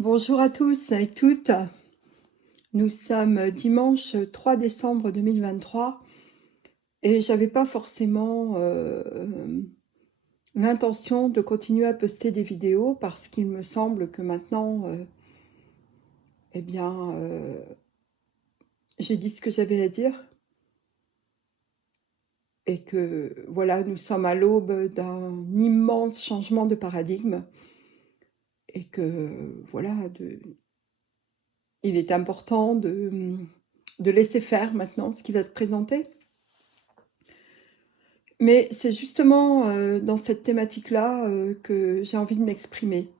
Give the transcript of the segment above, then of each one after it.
Bonjour à tous et toutes. Nous sommes dimanche 3 décembre 2023 et j'avais pas forcément l'intention de continuer à poster des vidéos parce qu'il me semble que maintenant, eh bien, j'ai dit ce que j'avais à dire et que voilà, nous sommes à l'aube d'un immense changement de paradigme et que voilà, il est important de laisser faire maintenant ce qui va se présenter. Mais c'est justement, dans cette thématique-là, que j'ai envie de m'exprimer.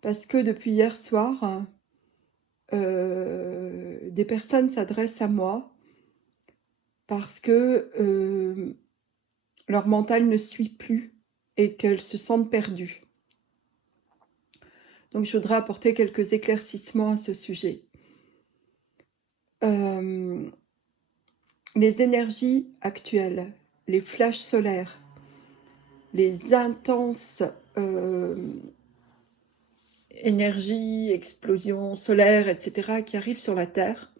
Parce que depuis hier soir, des personnes s'adressent à moi parce que, leur mental ne suit plus et qu'elles se sentent perdues. Donc je voudrais apporter quelques éclaircissements à ce sujet. Les énergies actuelles, les flashs solaires, les intenses, énergie, explosion solaire, etc., qui arrivent sur la Terre,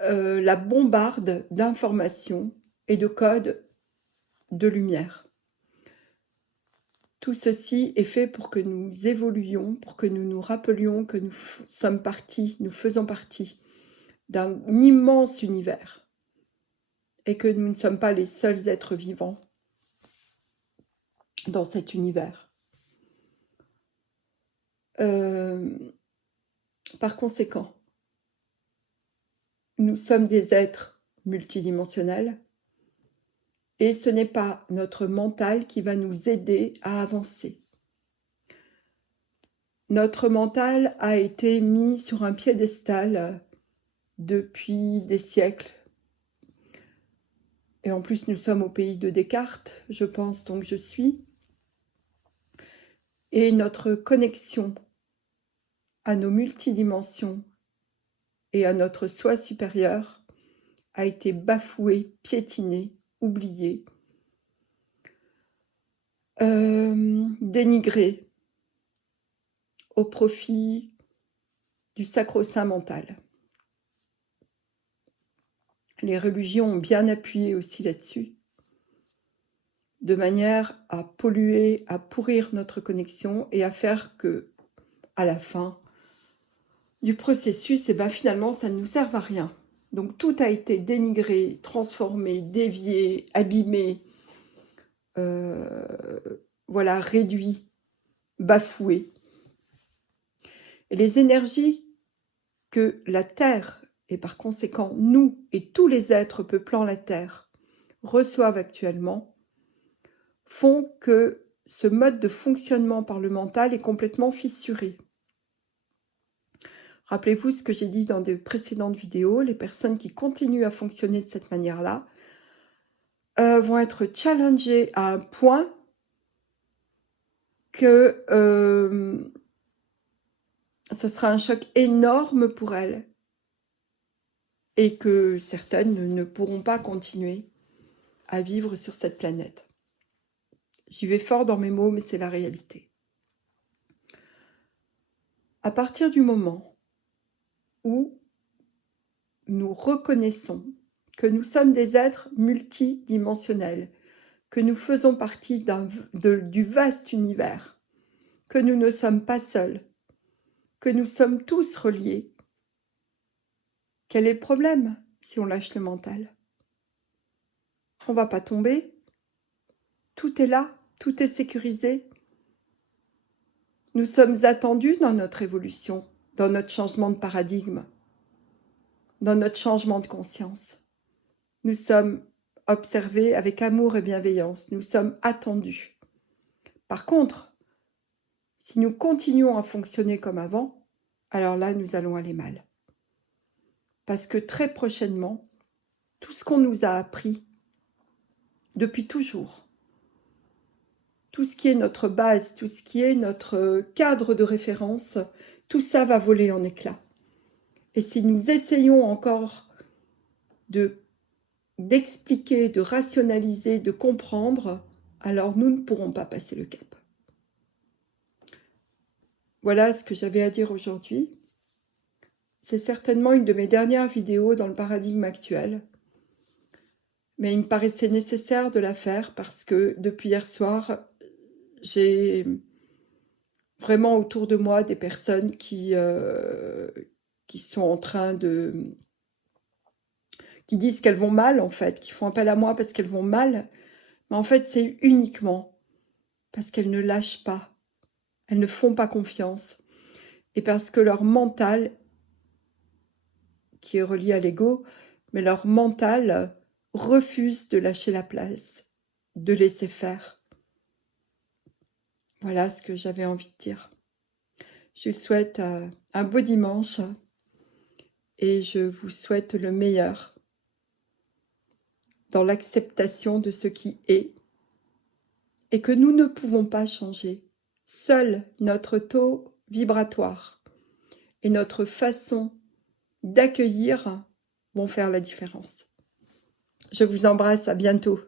la bombarde d'informations et de codes de lumière. Tout ceci est fait pour que nous évoluions, pour que nous nous rappelions que nous sommes partis, nous faisons partie d'un immense univers et que nous ne sommes pas les seuls êtres vivants dans cet univers. Par conséquent, nous sommes des êtres multidimensionnels et ce n'est pas notre mental qui va nous aider à avancer. Notre mental a été mis sur un piédestal depuis des siècles. Et en plus, nous sommes au pays de Descartes, je pense, donc je suis. Et notre connexion à nos multidimensions et à notre soi supérieur a été bafouée, piétinée, oubliée, dénigrée au profit du sacro-saint mental. Les religions ont bien appuyé aussi là-dessus, de manière à polluer, à pourrir notre connexion et à faire que, à la fin du processus, finalement, ça ne nous sert à rien. Donc tout a été dénigré, transformé, dévié, abîmé, voilà, réduit, bafoué. Et les énergies que la Terre, et par conséquent nous et tous les êtres peuplant la Terre, reçoivent actuellement, font que ce mode de fonctionnement par le mental est complètement fissuré. Rappelez-vous ce que j'ai dit dans des précédentes vidéos, les personnes qui continuent à fonctionner de cette manière-là vont être challengées à un point que ce sera un choc énorme pour elles et que certaines ne pourront pas continuer à vivre sur cette planète. J'y vais fort dans mes mots, mais c'est la réalité. À partir du moment où nous reconnaissons que nous sommes des êtres multidimensionnels, que nous faisons partie du vaste univers, que nous ne sommes pas seuls, que nous sommes tous reliés, quel est le problème si on lâche le mental? On ne va pas tomber. Tout est là, tout est sécurisé. Nous sommes attendus dans notre évolution, dans notre changement de paradigme, dans notre changement de conscience. Nous sommes observés avec amour et bienveillance. Nous sommes attendus. Par contre, si nous continuons à fonctionner comme avant, alors là, nous allons aller mal. Parce que très prochainement, tout ce qu'on nous a appris depuis toujours, tout ce qui est notre base, tout ce qui est notre cadre de référence, tout ça va voler en éclats. Et si nous essayons encore d'expliquer, de rationaliser, de comprendre, alors nous ne pourrons pas passer le cap. Voilà ce que j'avais à dire aujourd'hui. C'est certainement une de mes dernières vidéos dans le paradigme actuel. Mais il me paraissait nécessaire de la faire parce que depuis hier soir, j'ai vraiment autour de moi des personnes qui sont en train de... qui disent qu'elles vont mal en fait, qui font appel à moi parce qu'elles vont mal. Mais en fait, c'est uniquement parce qu'elles ne lâchent pas. Elles ne font pas confiance. Et parce que leur mental, qui est relié à l'ego, mais leur mental refuse de lâcher la place, de laisser faire. Voilà ce que j'avais envie de dire. Je vous souhaite un beau dimanche et je vous souhaite le meilleur dans l'acceptation de ce qui est et que nous ne pouvons pas changer. Seul notre taux vibratoire et notre façon d'accueillir vont faire la différence. Je vous embrasse, à bientôt.